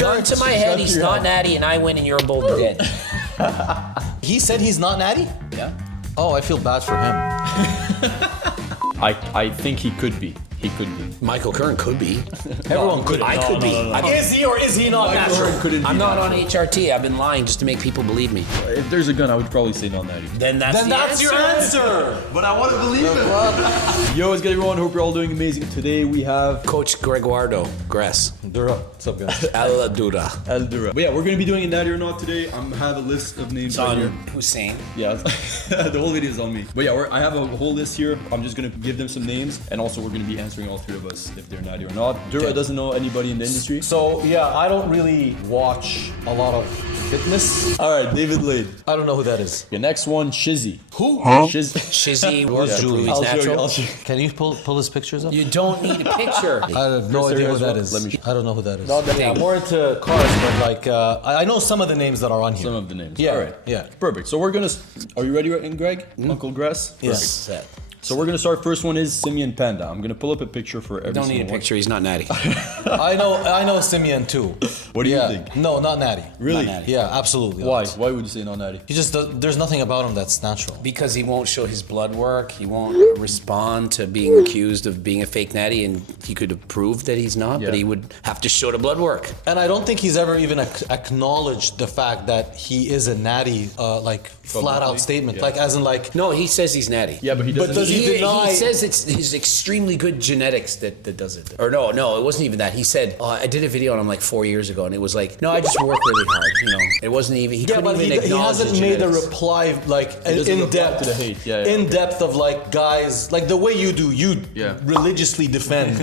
Gun to my head, he's not natty, and I win, and you're both dead. He said he's not natty? Yeah. Oh, I feel bad for him. I think he could be. He could be. Michael Curran could be. Everyone could. I could be. Is he or is he not natural? I'm not on HRT. I've been lying just to make people believe me. If there's a gun, I would probably say non-natty. Then that's your answer. But I want to believe it. Yo, what's good, everyone? Hope you're all doing amazing. Today we have Coach Greguardo Gress. Durrah. What's up, guys? El Durrah. El Durrah. But yeah, we're gonna be doing a natty or not today. I have a list of names right here. Hussein. Yeah, the whole video is on me. But yeah, I have a whole list here. I'm just gonna give them some names, and also we're gonna be answering all three of us if they're natty or not. Durrah doesn't know anybody in the industry. So, yeah, I don't really watch a lot of fitness. All right, David Lade. I don't know who that is. The next one, Shizzy. Who? Shizzy or Julian. I'll show you. Natural. Can you pull his pictures up? You don't need a picture. I have no idea who that is. Let me- I don't know who that is. Not that Yeah, big. more into cars, but like, I know some of the names that are on here. Some of the names. Yeah, All right. yeah. Perfect. So we're gonna. Are you ready, Greg? Uncle Gress? Yes. Set. So we're gonna start. First one is Simeon Panda. I'm gonna pull up a picture for every Don't need a single one. picture. He's not natty. I know Simeon too. What do you Yeah. think? No, not natty. Really? Not natty. Yeah, absolutely. Why? not. Why would you say non-natty? He just there's nothing about him that's natural. Because he won't show his blood work. He won't respond to being accused of being a fake natty, and he could have proved that he's not, Yeah. but he would have to show the blood work. And I don't think he's ever even acknowledged the fact that he is a natty, flat out statement. Yeah. Like, as in, like, No, he says he's natty. Yeah, but he doesn't. does he deny- He says it's his extremely good genetics that does it. Or no, it wasn't even that. He said, I did a video on him like 4 years ago, and it was like, no, I just work really hard. You know, it wasn't even. He yeah, couldn't but even he acknowledge hasn't the made a genetics. reply like doesn't in reply depth to the hate. Yeah, yeah, in okay. depth of like guys like the way you do. You Yeah. religiously defend,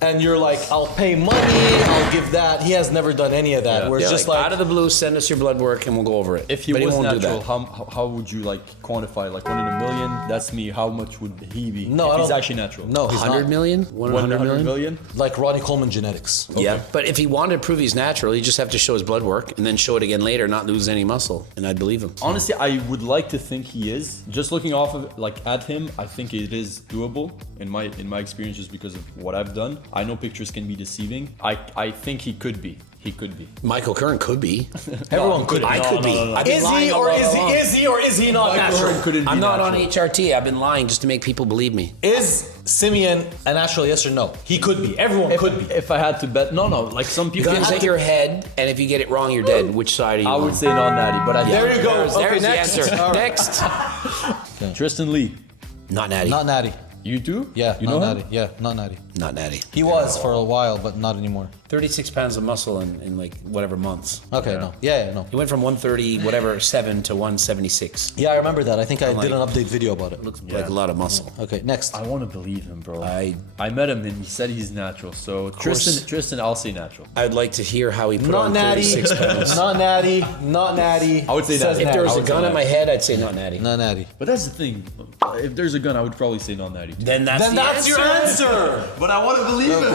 and you're like, I'll pay money, I'll give that. He has never done any of that. Yeah. Where it's Yeah, just like, like out of the blue, send us your blood work and we'll go over it. If he But was won't do natural, that. how would you like quantify? Like 1 in a million? That's me. How much would he be? No, if I he's don't- actually natural. no, he's 100 not. million? 100 100 million? million? Like Ronnie Coleman genetics. Yeah, but if he wanted to prove he's natural, he'd just have to show his blood work and then show it again later, not lose any muscle, and I'd believe him. Honestly, I would like to think he is. Just looking off of like at him, I think it is doable in my experience, just because of what I've done. I know pictures can be deceiving. I think he could be. He could be. Michael Curran could be. Everyone could. I could be. I've been Is lying he or all is along. he? Is he or is he not natural? Couldn't be I'm not on natural. HRT. I've been lying just to make people believe me. Is Simeon a natural? Yes or no? He could be. Everyone could be. If I had to bet, no. Like some people. Guns at your head, and if you get it wrong, you're dead. Which side are you I on? would say non-natty, but I There you go. There's, Okay, there's the next. answer. All right. Next. Tristan Lee. Not natty. Not natty. You too? Yeah, You not know natty. him? Yeah, not natty. Not natty. He was for a while, but not anymore. 36 pounds of muscle in like whatever months. Okay, no. Yeah, no. He went from 130 whatever 7 to 176. Yeah, I remember that. I think I like- did an update video about it. Looks like a lot of muscle. Okay, next. I want to believe him, bro. I- met him and he said he's natural. So Tristan, I'll say natural. I'd like to hear how he put Not on natty. 36 pounds. Not natty. Not natty. I would say Says natty. If there was I a would say gun at that. my head, I'd say not natty. Not natty. But that's the thing. If there's a gun, I would probably say non-natty. Then that's Then the that's your answer. But I want to believe it.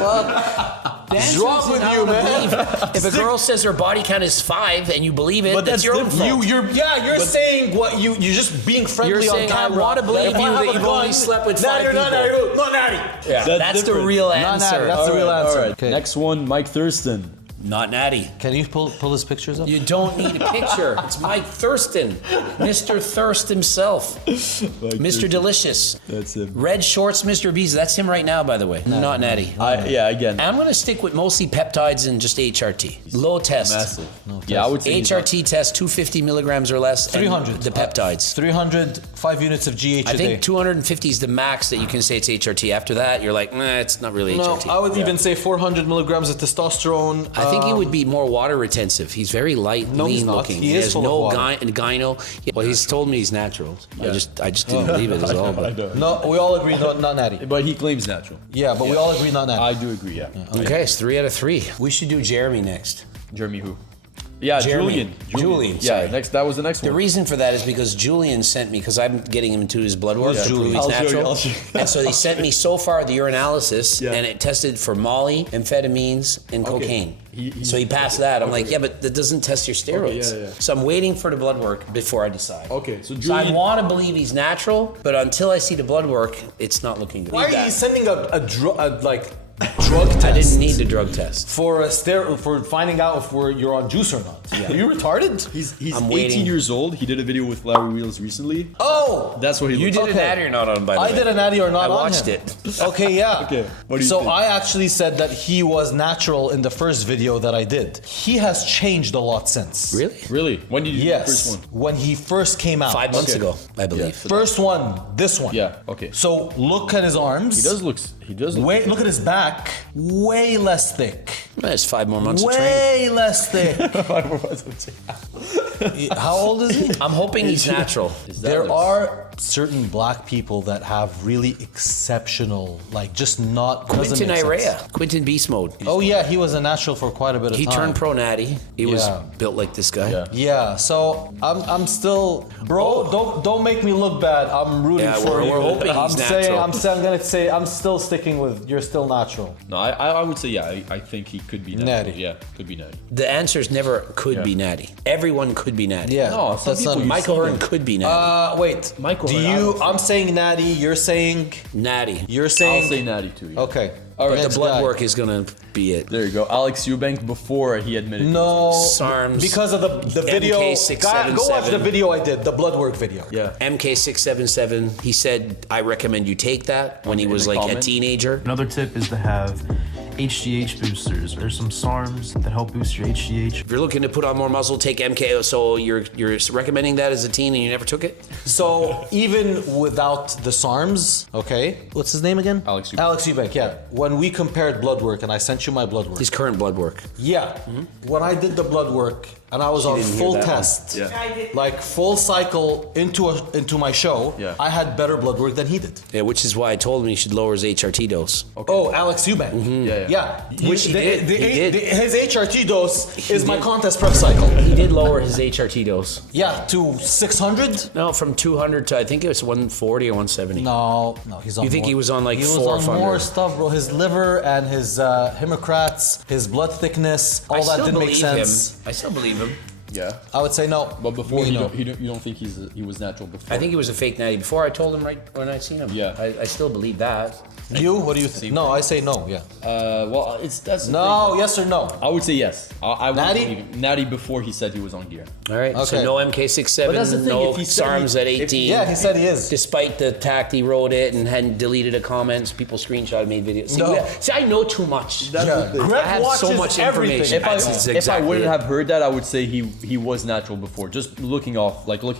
That's wrong with you, man? If a girl says her body count is 5 and you believe it, But that's your own fault. You're saying what you're just being friendly You're on saying, I camera. wanna believe If I you have that a you've gun, only slept with natty 5 or not people. natty? Not natty. Yeah, that's the different. real Not answer. natty. That's the real answer. Alright. Okay. Next one, Mike Thurston. Not natty. Can you pull his pictures up? You don't need a picture. It's Mike Thurston, Mr. Thirst himself, Mr. Delicious. That's him. Red shorts, Mr. Bees. That's him right now, by the way. Not natty. Again. I'm going to stick with mostly peptides and just HRT. Low test. Massive. Yeah, I would say he's HRT test 250 milligrams or less. and 300. The peptides. 300, 5 units of GH a I day. think 250 is the max that you can say it's HRT. After that, you're like, nah, it's not really No, HRT. I would even say 400 milligrams of testosterone. I think he would be more water retensive. He's very light, No, he's lean not. looking. He is has full no of water. gyno. Well, he's told me he's natural. I just didn't believe it as all. But. No, we all agree not natty. But he claims natural. Yeah, but we all agree not natty. I do agree, yeah. Okay, it's 3 out of 3. We should do Jeremy next. Jeremy who? Yeah, Jeremy. Julian. Sorry. Yeah, that was the next The one. reason for that is because Julian sent me, because I'm getting him into his blood work Who's to prove Julian? he's I'll show you, natural. I'll show you. And so he sent me so far the urinalysis, Yeah. and it tested for Molly, amphetamines, and cocaine. So he passed that. I'm like, yeah, but that doesn't test your steroids. yeah. So I'm waiting for the blood work before I decide. Okay, so So I Julian. want to believe he's natural, but until I see the blood work, it's not looking good. Why are you sending a drug test. I didn't need the drug test. for for finding out if you're on juice or not. Are you retarded? He's I'm 18 waiting. years old. He did a video with Larry Wheels recently. Oh, That's what he You looks did like. an natty or not on, by the way? I did a natty or not I on watched him. it. Okay, yeah. Okay, what do you so think? I actually said that he was natural in the first video that I did. He has changed a lot since. Really? Really? When did you do the Yes. first one? When he first came out. 5 months Okay. ago, I believe. First one, this one. Yeah. Okay. So look at his arms. He does look. Wait, look at his back. Way less thick. That's 5 more months of training. Way less thick. How old is he? I'm hoping he's natural. There are certain black people that have really exceptional, like just not. doesn't Quinton make sense. Irea, Quinton Beast Mode. Oh yeah, he was a natural for quite a bit of He time. turned pro natty. He was Yeah. built like this guy. Yeah. Yeah, so I'm still, bro. Don't make me look bad. I'm rooting Yeah, for we're you. hoping I'm he's saying, natural. I'm gonna say, I'm still sticking with you're still natural. No, I would say yeah. I think he could be natural. Natty. Yeah, could be natty. The answer's never could Yeah. be natty. Everyone could be natty. Yeah, No, some that's people not you Michael see Hearn them. could be natty. Wait, Michael do Hearn, I you? would I'm saying natty. You're saying. Natty. You're I'll saying. say natty too. Yeah. Okay. All right, The Next blood guy. work is gonna be it. There you go. Alex Eubank before he admitted. No, SARMs, because of the video. MK677. Go watch the video I did, the blood work video. Yeah. MK677. He said, "I recommend you take that." When he In was the like a comment? teenager. Another tip is to have HGH boosters. There's some SARMs that help boost your HGH. If you're looking to put on more muscle, take MK. So you're recommending that as a teen and you never took it? So even without the SARMs, okay, what's his name again? Alex Eubank. Alex Eubank, yeah. When we compared blood work and I sent you my blood work, His current blood work. yeah. When I did the blood work and I was on didn't hear full that one. test, Yeah. like full cycle into my show, Yeah. I had better blood work than he did. Yeah, which is why I told him he should lower his HRT dose. Oh, Alex Eubank. Yeah. Which he did. He did. His HRT dose is my contest prep cycle. He did lower his HRT dose. Yeah, to 600. No, from 200 to I think it was 140 or 170. No, he's on. You think more. he was on, like, he was 4 or on 500? more stuff, bro. His liver and his hemocrats, his blood thickness, all that didn't make sense. I still believe him. Yeah. I would say no. But before Me, no. you don't think he was natural before? I think he was a fake natty. Before I told him right when I seen him. Yeah. I still believe that. You? What do you think? No, I say no. Yeah. Well, that's the No. thing. Yes or no? I would say yes. I would Natty? believe him. Natty before he said he was on gear. All right. So Okay. no But that's the MK67, thing, no if he said SARMs he- at if- 18. Yeah, he said he is. Despite the tact, he wrote it and hadn't deleted the comments. People screenshotted, made videos. See, No. see, I know too much. Yeah. I Greg have watches so much everything. information. That's If I exactly wouldn't it. have heard that, I would say he was natural before. Just looking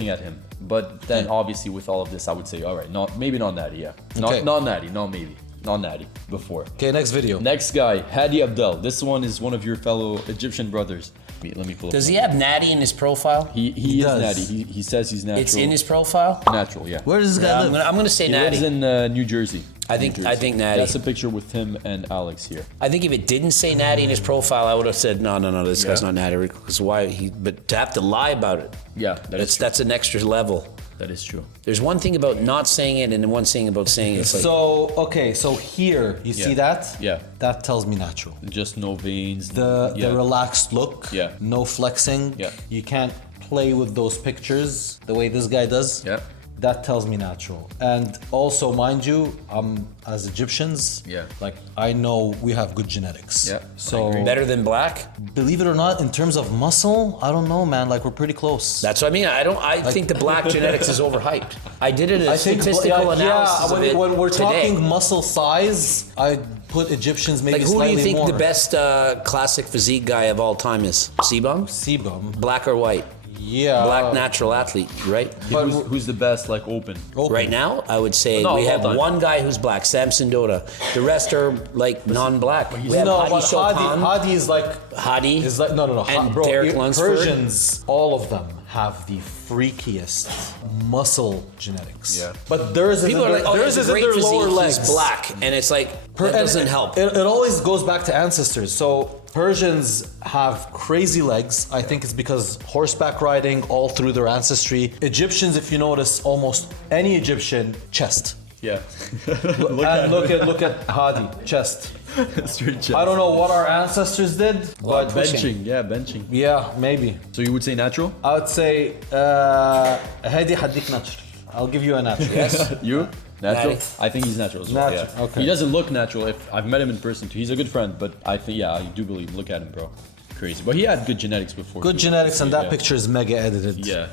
at him. But then obviously with all of this, I would say all right, maybe not natty. Yeah. Okay. Not natty. Not maybe. Not natty before. Okay, next video. Next guy, Hadi Abdull. This one is one of your fellow Egyptian brothers. Let me pull up. Does he have natty in his profile? He is does. natty. He says he's natural. It's in his profile? natural. Yeah. Where does this guy I'm live? gonna say He natty. lives in New Jersey. I think natty. That's a picture with him and Alex here. I think if it didn't say natty in his profile, I would have said no, this guy's not natty. Because why? But to have to lie about it, Yeah, that's an extra level. That is true. There's one thing about not saying it and then one thing about saying it. It's like, So okay, so here you see that? Yeah. That tells me natural. Just no veins. The yeah. relaxed look. Yeah. No flexing. Yeah. You can't play with those pictures the way this guy does. Yeah. That tells me natural. And also, mind you, as Egyptians, Yeah. like I know we have good genetics. Yeah, I So agree. better than black. believe it or not, in terms of muscle, I don't know, man. Like we're pretty close. That's what I mean. I think the black genetics is overhyped. I did a I think statistical analysis of it when we're today. talking muscle size, I put Egyptians maybe Like, who do slightly you think more. the best classic physique guy of all time is? Sebum? Sebum. Black or white? Yeah. Black natural athlete, right? But Who's the best like open? open. Right now, I would say No, we all have time. one guy who's black, Samson Dota. The rest are like non-black. We have No, Hadi but Chopin, Hadi is like Hadi, is like no. and Bro, Derek Lunsford. Persians, all of them have the freakiest muscle genetics. Yeah. But theirs is People are like, oh, theirs there's a is in great their physique, lower legs. he's black. And it's like, that doesn't help. It always goes back to ancestors. So Persians have crazy legs. I think it's because horseback riding all through their ancestry. Egyptians, if you notice, almost any Egyptian chest. Yeah. Look at Hadi chest. Straight chest. I don't know what our ancestors did, but benching. Yeah, benching. yeah, maybe. So you would say natural? I would say هادي حديك natural. I'll give you a natural. Yes. You? Natural? Natty. I think he's natural as well. Natural, Yeah. okay. He doesn't look natural. If I've met him in person too, he's a good friend. But I think, yeah, I do believe. Look at him, bro. Crazy. But he had good genetics before. Good too. genetics, and that Yeah. picture is mega edited. Yeah.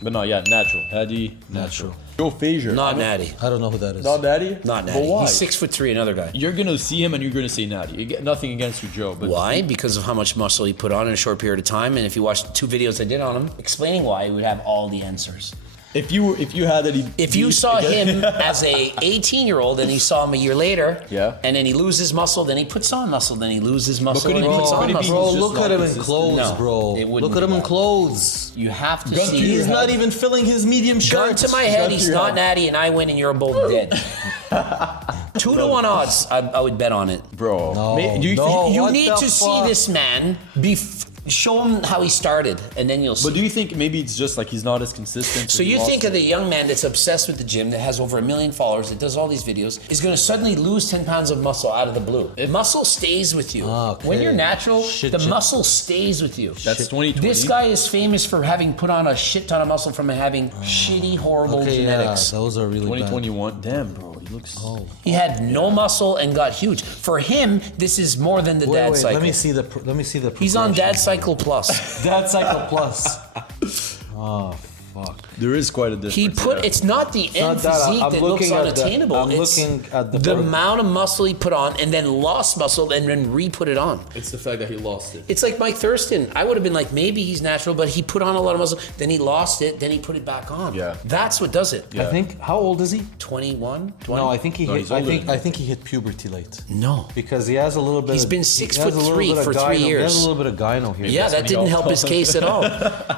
But no, yeah, natural. Hadi, natural. Yo, Fasure. Not Natty. I don't know who that is. Not Natty? Not But Natty. why? He's 6'3", another guy. You're gonna see him and you're gonna say Natty. You get nothing against you, Joe. But Why? Because of how much muscle he put on in a short period of time. And if you watch the 2 videos I did on him, explaining why, you would have all the answers. if you had any, If you saw him as a 18-year-old and you saw him a year later, Yeah. and then he loses muscle, then he puts on muscle, then he loses muscle, could and he he be- puts could on he be- muscle. Bro, He's just look not at him in consistent. clothes, No, bro. it wouldn't Look at be him in that. clothes. You have to Gun to see. your He's head. not even filling his medium shirt. Gun to my head, he's not Natty, and I win, and you're both dead. 2-to-1 odds, I would bet on it. bro. No, Do you no. think? You What need the to see fuck? this man. Show him how he started, and then you'll see. But do you think maybe it's just like he's not as consistent? So you think of the young man that's obsessed with the gym, that has over 1 million followers, that does all these videos, is going to suddenly lose 10 pounds of muscle out of the blue. Muscle stays with you. Okay. When you're natural, Shit, the shit. muscle stays with you. That's 2020. This guy is famous for having put on a shit ton of muscle from having shitty, horrible Okay, genetics. yeah, those are really bad. 2021. Damn, bro, he looks. He had no muscle and got huge. For him, this is more than the dad Wait, cycle. let me see the. Let me see the. He's on progression. dad cycle plus. Dad cycle plus. Oh fuck. There is quite a difference. He put, yeah. it's not the end not that. physique I'm that looks looking at the- unattainable. I'm it's looking at the the bottom. amount of muscle he put on and then lost muscle and then re-put it on. It's the fact that he lost it. It's like Mike Thurston. I would have been like, maybe he's natural, but he put on a lot of muscle, then he lost it, then he put it back on. Yeah. That's what does it. I think. How old is he? 21? 20? No, I think he No, hit. he's I older think. than I think he hit puberty late. No. Because he has a little bit. He's of, been he 6'3" has a little bit of for 3 gyno- He has years. a little bit of gyno here. Yeah, that didn't help his help. case at all.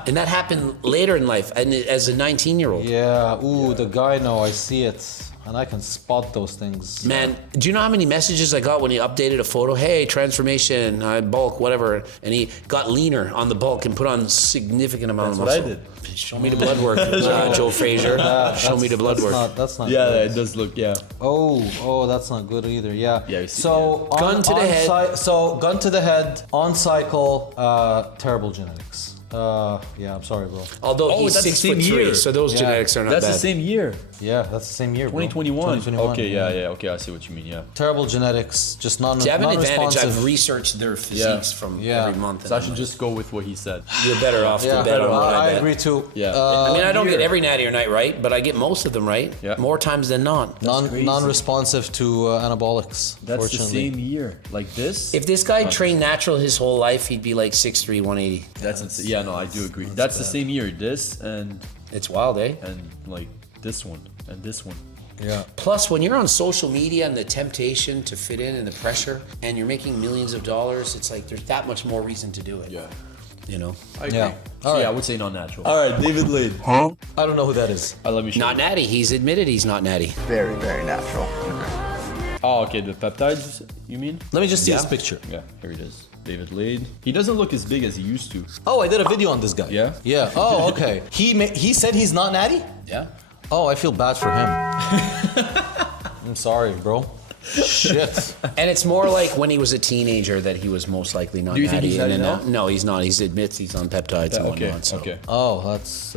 And that happened later in life, and as a 19-year-old. Yeah. Ooh, the gyno. I see it, and I can spot those things. Man, do you know how many messages I got when he updated a photo? Hey, transformation, bulk, whatever. And he got leaner on the bulk and put on significant amount of That's what muscle. I did. Show me the blood work, Joe Frazier. Show me the blood that's work. Not, that's not. Yeah, good. it does look. Yeah. Oh, that's not good either. Yeah. Yeah, you see- So Gun to the head. So gun to the head on cycle. Terrible genetics. Yeah, I'm sorry, bro. Although he's that's the 6'3", same year. so those Yeah. genetics are not That's bad. the same year. Yeah, that's the same year, bro. 2021. Okay, yeah. Okay, I see what you mean. Yeah. Terrible genetics, just non. To have an advantage, non-responsive. I've researched their physiques from Yeah. every month. So I should just go with what he said. You're better off Yeah, to bet on what I I bet. agree too. Yeah. I mean, I don't Year. get every natty or night right, but I get most of them right. Yeah. More times than not. crazy. Non-responsive to anabolics. That's the fortunately. same year. Like this. If this guy trained natural his whole life, he'd be like 6'3", 180. That's insane. Yeah, no, I do agree. That's the same year. This and It's wild, eh? like this one and this one. Yeah. Plus, when you're on social media and the temptation to fit in and the pressure, and you're making millions of dollars, it's like there's that much more reason to do it. Yeah. You know? I agree. Yeah. So, All right. yeah, I would say non-natural. All right, David Lade. I don't know who that is. Let me show Not you. natty. He's admitted he's not natty. Very, very natural. Oh, okay, the peptides, you mean? Let me just see Yeah. his picture. Yeah, here it is. David Lade. He doesn't look as big as he used to. Oh, I did a video on this guy. Yeah? Yeah. Oh, okay. He said he's not natty. Yeah. Oh, I feel bad for him. I'm sorry, bro. Shit. And it's more like when he was a teenager that he was most likely not Do you think natty. he's and natty then now? No, he's not. He admits he's on peptides and Okay, whatnot. So. okay. Oh, that's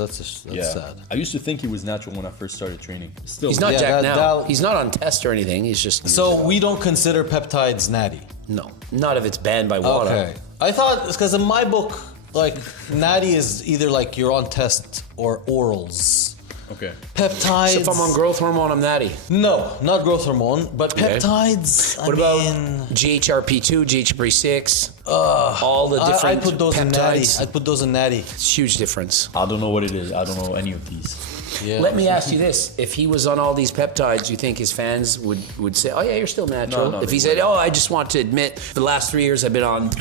Yeah. sad. I used to think he was natural when I first started training. Still. He's not Yeah, jacked that- now. that- He's not on test or anything. He's just So we don't consider peptides natty. no, not if it's banned by WADA. Okay. I thought because in my book, like natty is either like you're on test or orals. Okay. Peptides. So if I'm on growth hormone, I'm natty. No, not growth hormone, but Okay. peptides. What about GHRP2, GHRP6? All the I different put those in natty. peptides. I put those in natty. It's a huge difference. I don't know what it is. I don't know any of these. Yeah. Let me ask you this: if he was on all these peptides, you think his fans would say, "Oh yeah, you're still natural"? No, if they he said, "Oh, I just want to admit, the last 3 years I've been on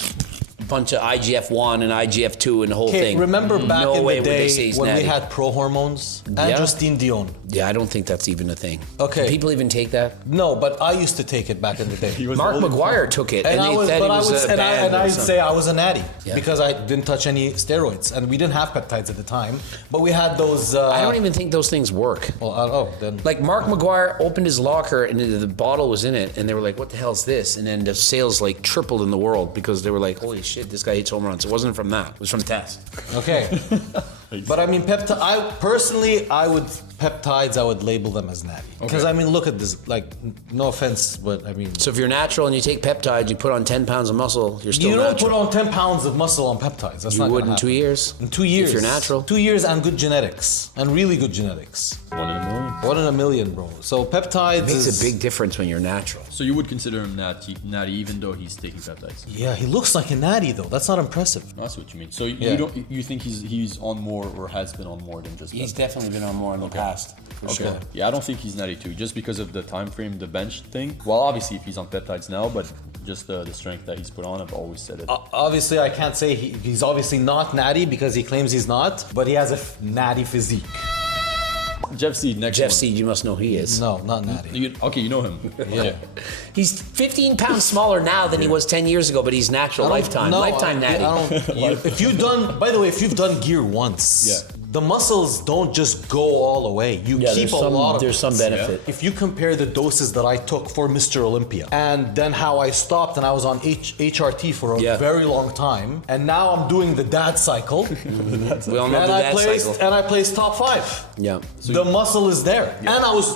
a bunch of IGF-1 and IGF-2 and the whole Okay, thing," remember back no in way the would they day say he's when natty. we had pro hormones? Yeah. Androstene Dion. Yeah, I don't think that's even a thing. Okay. Do people even take that? No, but I used to take it back in the day. He was Mark old. McGuire took it, and, I they was, said but he I was would, a and band or I'd something. say I was a natty Yeah. because I didn't touch any steroids, and we didn't have peptides at the time. But we had those. I don't even think those things work. Well, then. Like Mark McGuire opened his locker and the bottle was in it, and they were like, "What the hell is this?" And then the sales like tripled in the world because they were like, "Holy shit, this guy hits home runs." It wasn't from that; it was from test. Okay. But I mean, I would peptides, I would label them as natty. Because I mean, look at this. Like, no offense, but I mean, So if you're natural and you take peptides, you put on 10 pounds of muscle, you're still you don't natural. put on 10 pounds of muscle on peptides. That's You not would gonna in 2 happen. years. In 2 years. If you're natural. 2 years and good genetics. And really good genetics. 1 in a million. 1 in a million, bro. So peptides Makes is a big difference when you're natural. So you would consider him natty even though he's taking peptides. Yeah, he looks like a natty though. That's not impressive. That's what you mean. So Yeah. you think he's on more or has been on more than just He's peptides? definitely been on more in the past. For Okay. sure. Yeah, I don't think he's natty too, just because of the time frame, the bench thing. Well, obviously if he's on peptides now, but just the strength that he's put on, I've always said it. Obviously, I can't say he's obviously not natty because he claims he's not, but he has a natty physique. Jeff Seid, next Jeff one. Seid, you must know who he is. No, not natty. You know him. Yeah. He's 15 pounds smaller now than he was 10 years ago, but he's natural. Lifetime. Lifetime natty. If you've done, by the way, if you've done gear once, Yeah. the muscles don't just go all away. You keep a lot of There's some benefit. If you compare the doses that I took for Mr. Olympia and then how I stopped and I was on HRT for a very long time, and now I'm doing the dad cycle, We all know the dad cycle. and I placed top 5. Yeah. The muscle is there, and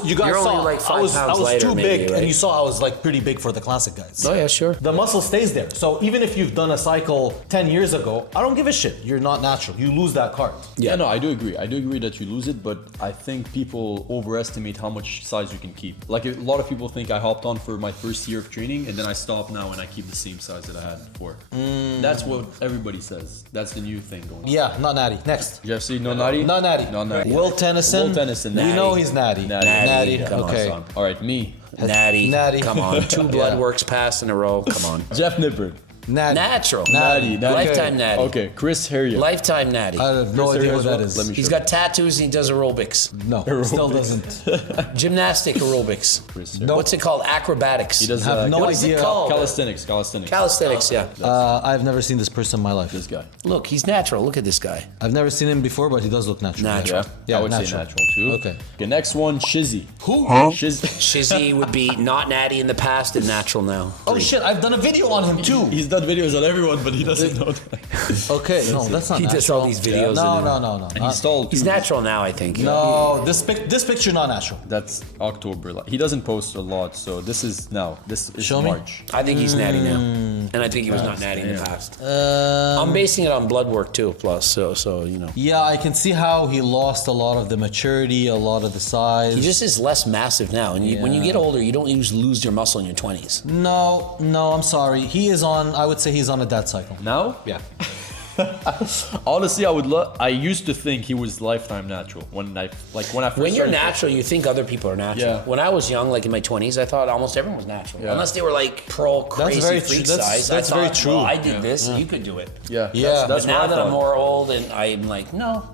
you guys You're saw only like 5 I was pounds lighter too maybe, big, right? and you saw I was like pretty big for the classic guys. Oh yeah, sure. The muscle stays there. So even if you've done a cycle 10 years ago, I don't give a shit. You're not natural. You lose that card. Yeah, no, I do agree. I do agree that you lose it, but I think people overestimate how much size you can keep. Like a lot of people think I hopped on for my first year of training and then I stop now and I keep the same size that I had before. That's what everybody says. That's the new thing going on. Yeah, not natty. Next. Jeff Seid, no natty? Not natty. Not natty. Will Tennyson. Will Tennyson, We natty. know he's natty. Natty, come on, okay. Son. All right, me. Natty. Natty. Come on. 2 blood Yeah. works passed in a row. Come on. Jeff Nippard. Natty. Natural. Natty. Lifetime natty. Okay, Chris Harrier. Lifetime natty. I have no Chris idea Harrier what as that well. is. Let me He's show got tattoos and he does aerobics. No, still doesn't. Gymnastic aerobics. Chris No. What's it called? Acrobatics. He does have no What is it idea. called? calisthenics. Calisthenics, yeah. I've never seen this person in my life. This guy. Look, he's natural. Look at this guy. I've never seen him before, but he does look natural. Natural. Yeah, I would say natural too. Okay. Next one, Shizzy. Who? Shizzy would be not natty in the past and natural now. Oh shit! I've done a video on him too. He's done videos on everyone, but he doesn't know that. Okay, no, that's not He natural. does all these videos. No, and no. And he's tall too. He's natural now, I think. No, this picture not natural. That's October. Like, he doesn't post a lot, so this is now. This is Show me. March. I think he's natty now. And I think he was not natty in the past. I'm basing it on blood work too, plus, so you know. Yeah, I can see how he lost a lot of the maturity, a lot of the size. He just is less massive now. And when you get older, you don't lose your muscle in your 20s. No, I'm sorry. He is on. I would say he's on a dead cycle. Now? Yeah. Honestly, I used to think he was lifetime natural when I first When you're started- natural, you think other people are natural. Yeah. When I was young, like in my 20s, I thought almost everyone was natural. Yeah. Unless they were like pro crazy very freak true. size. That's I thought, very true. Well, I did this, you could do it. Yeah. Yeah. That's But what now I that I'm thought. more old and I'm like, no,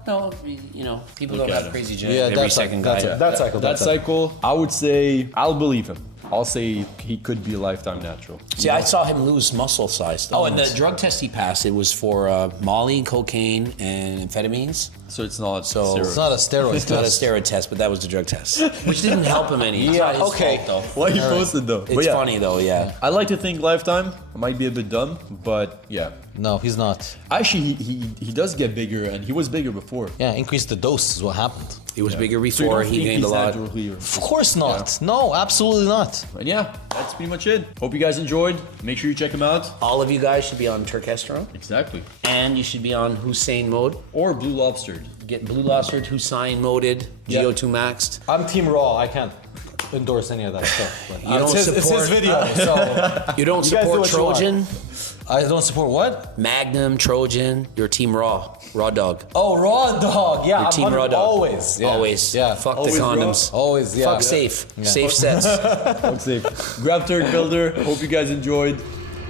you know, people Look don't at have him. crazy Yeah, genetics. Every second guy. That cycle. That cycle, I would say I'll believe him. I'll say he could be a lifetime natural. See, I saw him lose muscle size. Oh, and the drug test he passed, it was for Molly, cocaine, and amphetamines. So it's not So- It's not a steroid. It's not a steroid test, but that was the drug test, which didn't help him any. It's not his okay. fault, though. Why he posted though? It's funny though, yeah. I like to think lifetime. I might be a bit dumb, but yeah. No, he's not. Actually, he does get bigger, and he was bigger before. Yeah, increase the dose is what happened. He was bigger So you before. don't He think gained a he's lot. naturally or- Of course not. No, absolutely not. And yeah, that's pretty much it. Hope you guys enjoyed. Make sure you check him out. All of you guys should be on Turkesterone, Exactly. and you should be on Hussein mode. Or Blue Lobster. Get Blue Lobstered, Hussein moded, Yeah. GO2 maxed. I'm Team Raw. I can't endorse any of that stuff. But You don't it's his support- video, so You don't You guys do support what you want. Trojan, I don't support what? Magnum, Trojan. You're Team Raw dog. Oh, Raw Dog. Yeah, You're I'm Team 100 Raw dog. Always. Yeah. Always. Yeah. Fuck Always the Raw. condoms. Always. Yeah. Fuck safe. Safe sets. Fuck safe. Grab Turk Builder. Hope you guys enjoyed.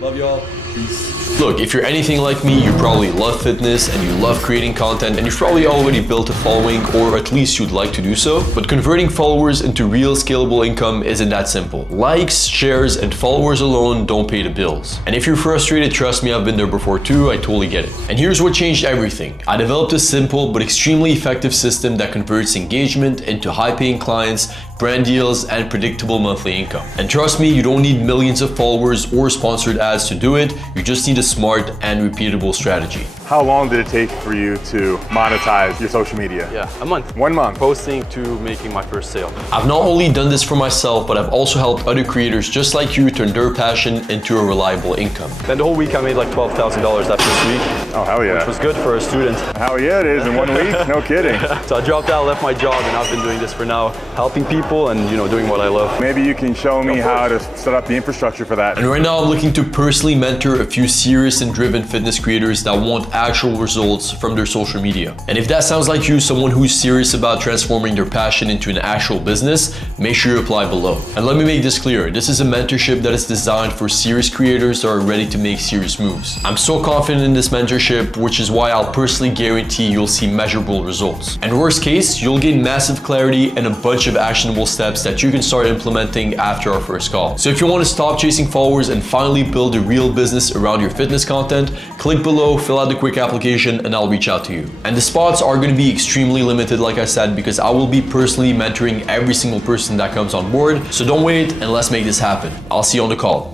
Love y'all. Peace. Look, if you're anything like me, you probably love fitness and you love creating content and you've probably already built a following, or at least you'd like to do so. But converting followers into real scalable income isn't that simple. Likes, shares, and followers alone don't pay the bills. And if you're frustrated, trust me, I've been there before too, I totally get it. And here's what changed everything. I developed a simple but extremely effective system that converts engagement into high-paying clients, brand deals, and predictable monthly income. And trust me, you don't need millions of followers or sponsored ads to do it. You just need a smart and repeatable strategy. How long did it take for you to monetize your social media? Yeah, a month. 1 month. Posting to making my first sale. I've not only done this for myself, but I've also helped other creators just like you turn their passion into a reliable income. Then the whole week I made like $12,000 that first week. Oh, hell yeah. Which was good for a student. Hell yeah, it is in 1 week. No kidding. So I dropped out, left my job, and I've been doing this for now, helping people and doing what I love. Maybe you can show me how to set up the infrastructure for that. And right now I'm looking to personally mentor a few serious and driven fitness creators that want actual results from their social media. And if that sounds like you, someone who's serious about transforming their passion into an actual business, make sure you apply below. And let me make this clear, this is a mentorship that is designed for serious creators that are ready to make serious moves. I'm so confident in this mentorship, which is why I'll personally guarantee you'll see measurable results. And worst case, you'll gain massive clarity and a bunch of actionable steps that you can start implementing after our first call. So if you want to stop chasing followers and finally build a real business around your fitness content, click below, fill out the quick application, and I'll reach out to you. And the spots are going to be extremely limited, like I said, because I will be personally mentoring every single person that comes on board. So don't wait and let's make this happen. I'll see you on the call.